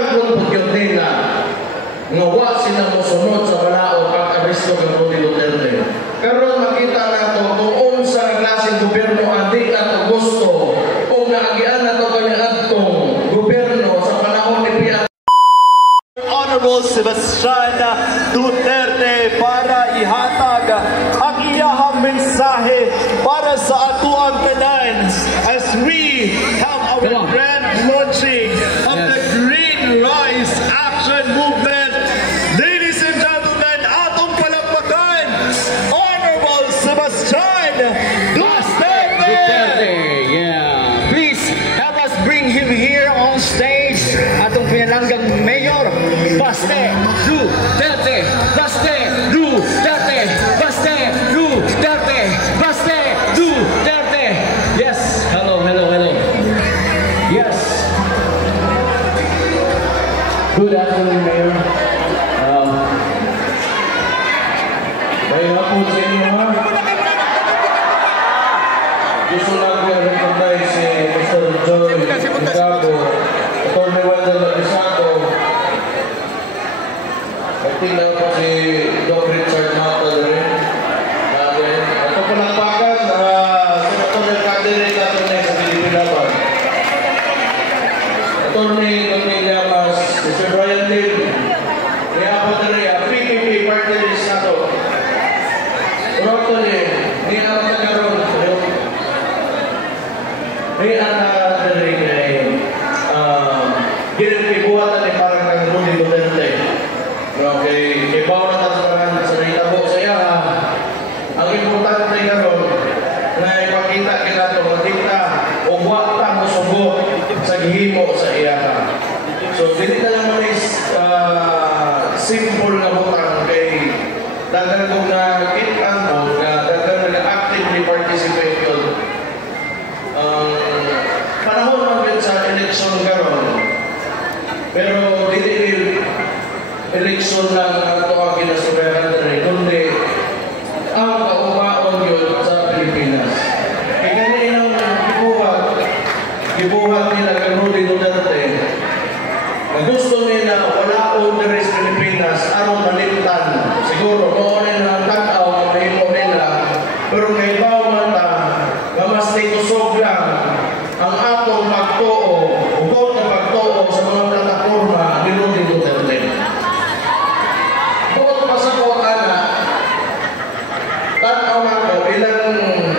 Targon pugyod nila nga wa sila mosunod sa balaod pag-aresto kang Rudy Duterte. Karon makita nato kung unsa klaseng gobyerno ang di nato gusto o naagian nato kanyang adtong gobyerno sa panahon ni Pia Honorable Sebastian Duterte para ihatag ang iyahang mensahe para sa atuang tanan as we have our grand launching of the Green Rise Action Movement. Ladies and gentlemen, atong palakpakan, Honorable Sebastian Duterte! Yeah. Please help us bring him here on stage. Atong pinalanggang Mayor Baste Duterte, Baste Duterte, Baste Duterte, Baste Duterte. Yes, hello. Yes. Good afternoon, Mayor. may hapon sa inyo ha. Gusto lang ko recognize si Mr. Joy Gago, Atty. Wendell Lapisato. Tingnan po si Doc Richard Mata rin. Ito palakpakan, Senator Candidate natin na sa Pilipinas. Atty. Llamas, Mr. Brian Lim, kaya po na rin, PPP party list na to. Pronto niya, hindi naman nagkaroon. May anak na rin ay ginagpibuhatan ni parang ng Rudy Duterte. Okay, ibaw na tasaran sa naitabo sa iya. Ang importante karon na ipakita kita ito matita o wak ta mo subok sa gihimo sa iya. So, dili na lang is simple na butang kay dagan kong nakita mo na dagan na actively participate yun. Panahon man yun sa election karon, pero dili eleksyon lang ato ang kinasurahan na rin, kundi ang kaumaon yun sa Pilipinas. Kaya ganyan ang gibuhat nila kay Rudy Duterte na gusto nila wala na rin sa Pilipinas aron malimtan. Siguro, noon nila ang tag-aw ang mahimo nila, pero kay Baumata nga mas nikusog lang ang atong pagtuo o na pagtuo sa mga plataforma ni Rudy Duterte. Bukod pa sa ko tanaw na ko ilang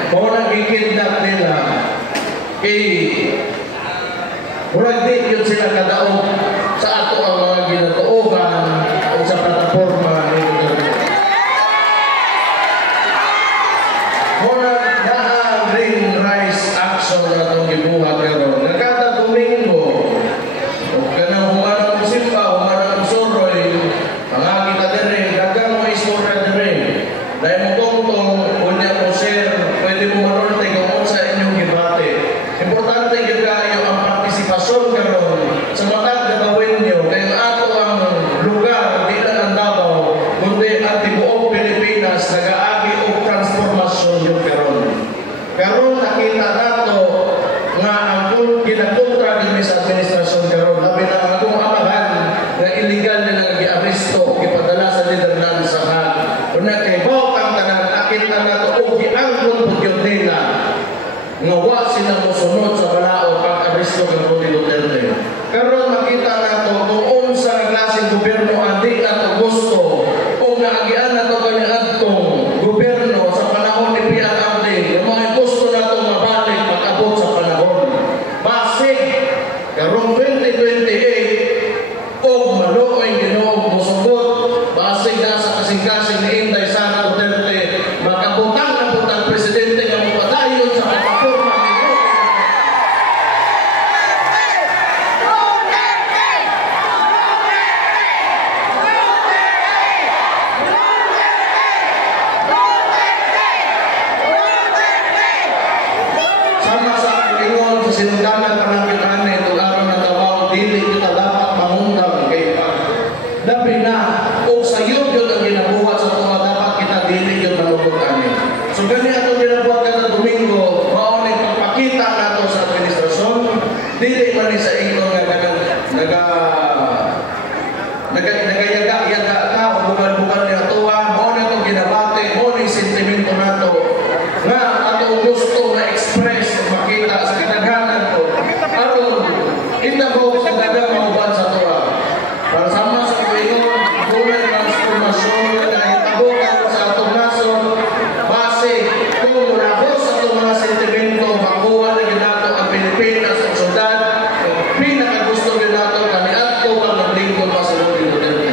mga gikidnap nila kay murag di yun sila kadaog sa ato ang mga nagayaga-yaga ka o bukan-bukan niya tuwa, mo na itong ginabate, mo na yung sentimento na ito nga ato gusto na-express makita sa kinaganan ko aron itabo sa dagang mauban sa tuwa para sama sa tuwingon kulay transformasyon na itabo sa atong nasod base kung murahos sa itong mga sentimento makuha na ginato ang Pilipinas at syudad pinakagusto ginato kaniadto pang naglingkod pa sa Duterte.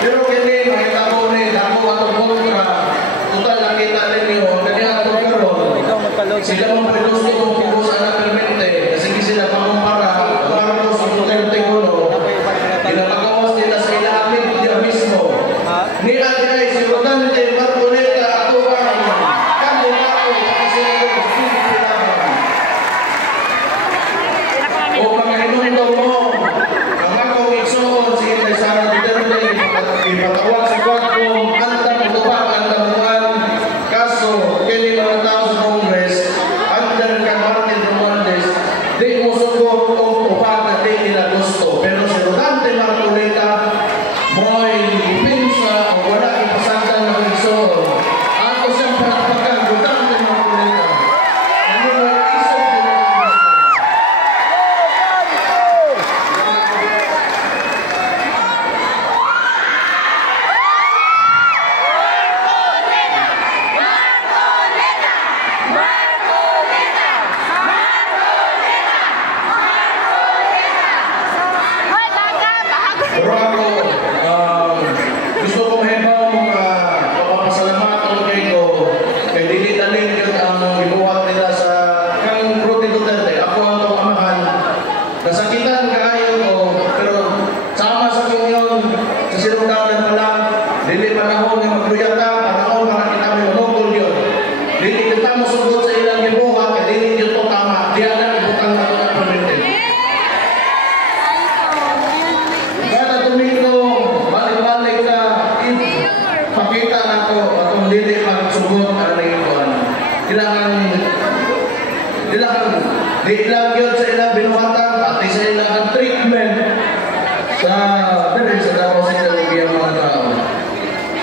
Pero kini makita ko ni dako atong kontra total nakita ninyo kaniya atong karon sila mo gusto mo kung saan permente kasi sila pamumpara Marcos at Duterte kuno pinapagawas nila sa ilalim niya mismo ni Adriay si Rodante Marcoleta ato ang kandidato kasi o pagkahinundo mo ang akong igsoon si Inday Sara Duterte ipatawag sa kwartong antang utupang antamuan kaso kini mga tao sa Congress under kang Martin Romualdez di mo sugot kung upang na di nila gusto pero si Rodante Marcoleta mo'y pinsa o wala ipasandan ng igsoon ako siyang pagpakan Rodante Marcoleta ano mo isip nila pero ako, gusto ko mahibaw mga papasalamatan kayo kay dili-dalin yun ang ibuhat nila sa kang Rudy Duterte. Ako ang pamahal. Nasakitan kaayo ko, pero sama sa yun sa sinundanan pala, dili panahon ng magluyata, panahon para kita may manungkol yun. Dili kita mo sugod sa ilang ibuhat, kay dili yun to tama. Di alam ibutang na ito ng permite. Kada Domingo, balik-balik ka, pakita na ko atong dili pagsugot ang nagikuan. Di ilang yun sa ilang binuhatan, pati sa ilang treatment sa dili sa Davao City ang mga tao.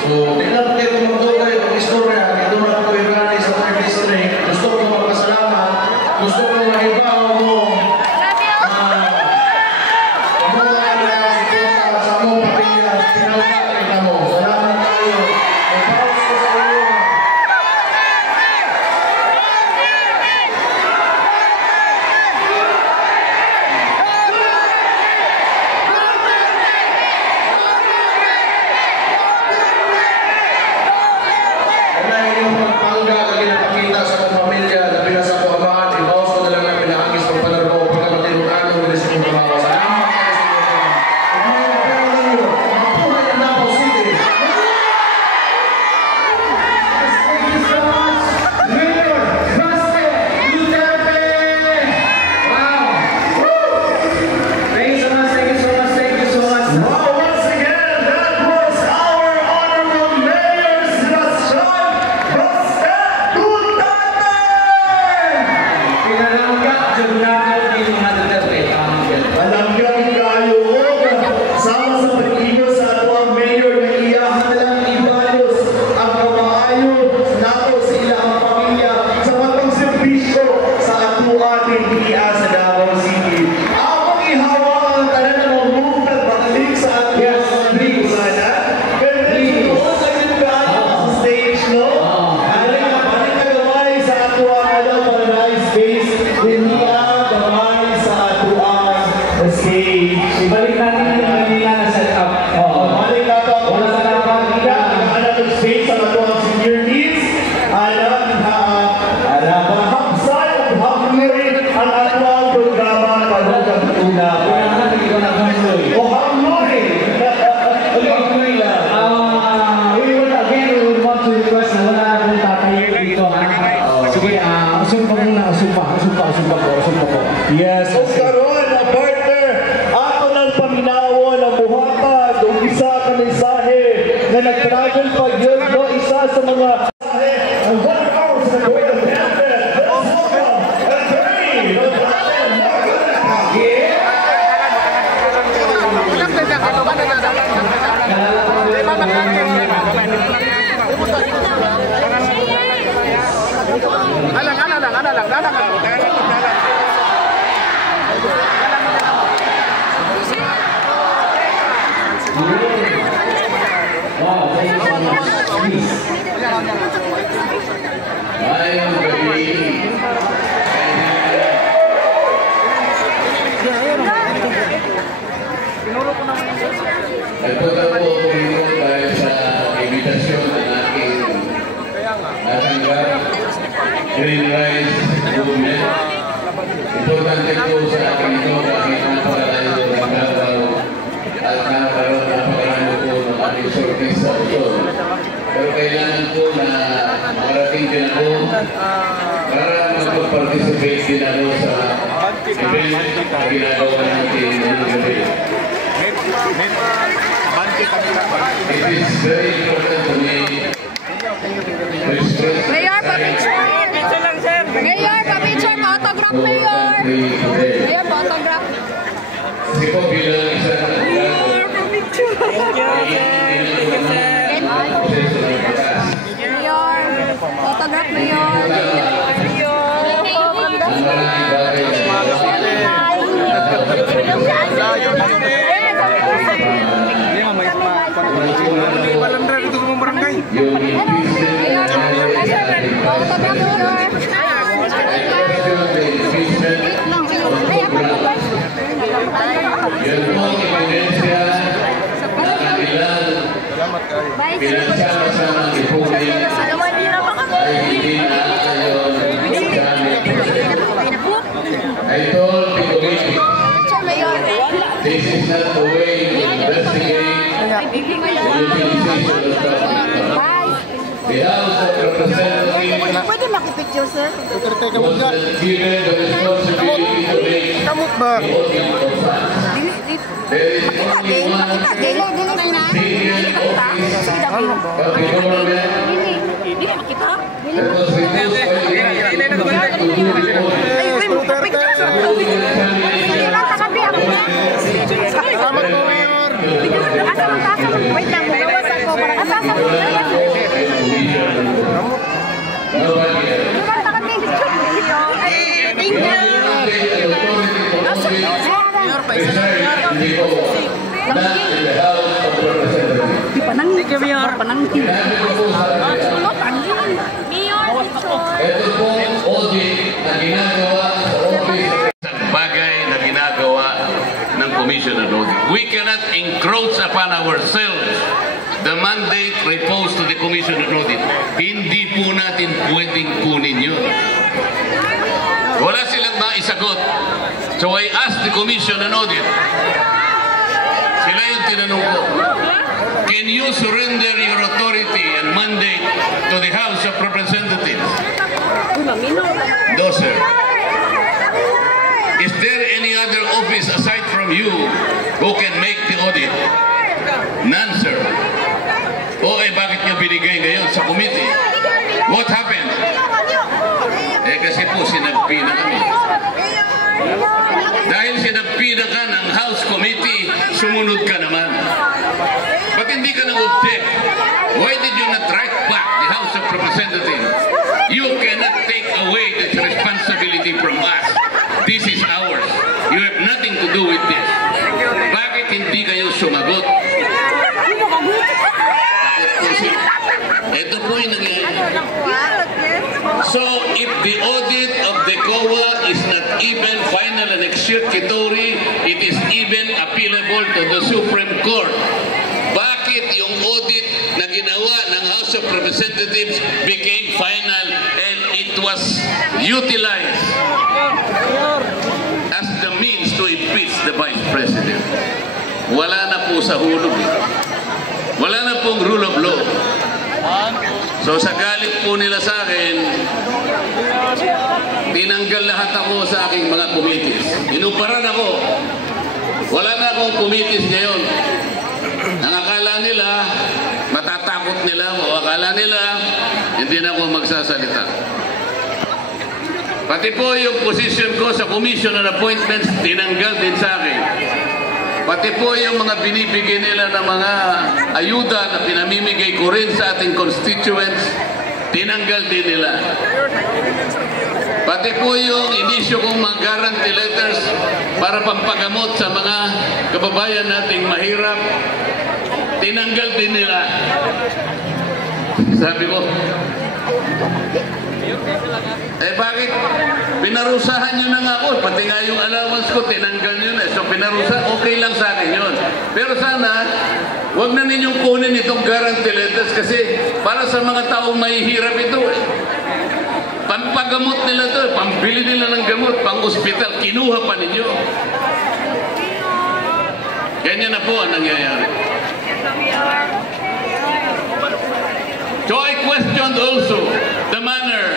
So, tingnan kayo kung magdugay ang istorya, ito na ako irani sa 3rd District. Gusto ko magpasalamat, gusto ko mahibaw mo Yes, karon partner Nagpunta po ako dito dahil sa invitasyon na aking natanggap Green Rice Movement. Importante po sa akin ito kahit napakalayo ng Davao at napakarami po ng aking sorties sa Luzon. Pero kailangan po na makarating din ako para mag-participate din ako sa event na ginagawa natin ngayong gabi. It is very important to me to express Mayor, pa-picture! Mayor, pa-picture! Pa-autograph, Mayor! Mayor, pa-autograph! kasi po bilang isa na Mayor, pa-picture! Mayor, autograph, Mayor! pinagsama-sama ipunin ay hindi na ngayon I told the committee this is not the way to investigate the utilization of government. The House of Representatives Pwede makipicture, sir? was given the responsibility to make the audit of funds. There is only one single office of the government that was reduced by the ito po audit na ginagawa sa office bagay na ginagawa ng Commission on Audit. We cannot encroach upon ourselves the mandate reposed to the Commission on Audit. Hindi po natin pwedeng kunin yun. Wala silang maisagot. So I asked the Commission on Audit. Sila yung tinanong ko. Can you surrender your authority and mandate to the House of Representatives? No, sir. Is there any other office aside from you who can make the audit? None, sir. O bakit niyo binigay ngayon sa committee? What happened? Kasi po sinagpi na kami. Dahil sinagpi na ka ng House Committee, sumunod ka naman. Ba't hindi ka nag-object? Why did you not write back the House of Representatives? You cannot take away this responsibility from us. This is ours. You have nothing to do with this. Bakit hindi kayo sumagot? Ito po yung nangyayari. So, if the audit of the COA is not even final and executory, it is even appealable to the Supreme Court. Bakit yung audit na ginawa ng House of Representatives became final and it was utilized as the means to impeach the Vice President? Wala na po sa hulog. Wala na pong rule of law. So sa galit po nila sa akin, tinanggal lahat ako sa aking mga committees. Inuparan ako. Wala na akong committees ngayon. Ang akala nila, matatakot nila, o akala nila, hindi na ako magsasalita. Pati po yung position ko sa Commission on Appointments, tinanggal din sa akin. Pati po yung mga binibigay nila ng mga ayuda na pinamimigay ko rin sa ating constituents, tinanggal din nila. Pati po yung inisyo kong mga guarantee letters para pampagamot sa mga kababayan nating mahirap, tinanggal din nila. Sabi ko, Eh bakit? Pinarusahan nyo na nga ako. Pati nga yung allowance ko, tinanggal nyo na. So pinarusa, okay lang sa akin yun. Pero sana, huwag na ninyong kunin itong guarantee letters kasi para sa mga taong mahihirap ito eh. Pampagamot nila to, pambili nila ng gamot, pang-hospital, kinuha pa ninyo. Ganyan na po ang nangyayari. So I questioned also the manner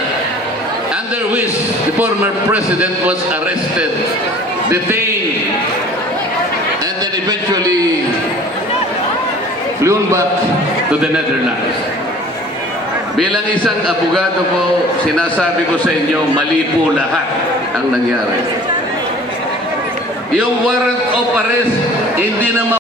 under which the former president was arrested, detained, and then eventually flown back to the Netherlands. Bilang isang abogado po, sinasabi ko sa inyo, mali po lahat ang nangyari. Yung warrant of arrest, hindi naman